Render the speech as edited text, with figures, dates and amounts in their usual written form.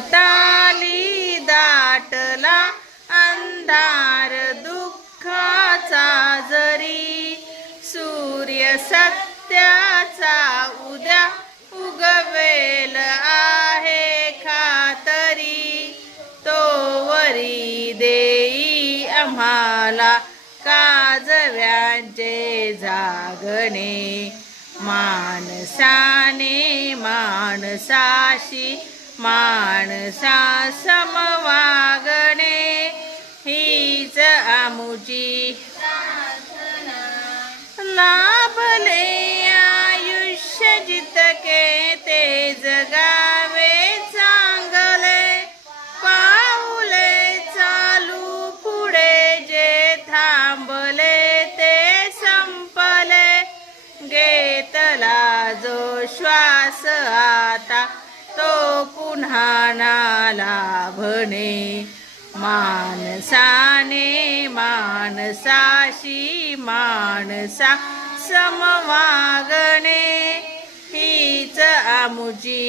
भोवताली दाटला अंधार दुःखाचा जरी, सूर्य सत्याचा उद्या उगवेल आहे खातरी, तोवरी देई आम्हाला काजव्यांचे जागणे, माणसाने माणसाशी माणसा समवागणे, हीच आमुची लाभले आयुष्य जितके ते जगावे चांगले, पाऊले चालू पुढे जे थांबले ते संपले, घेतला जो श्वास आता तो पुन्हा ना लाभणे, माणसाने माणसाशी माणसा समवागणे, हीच आमुची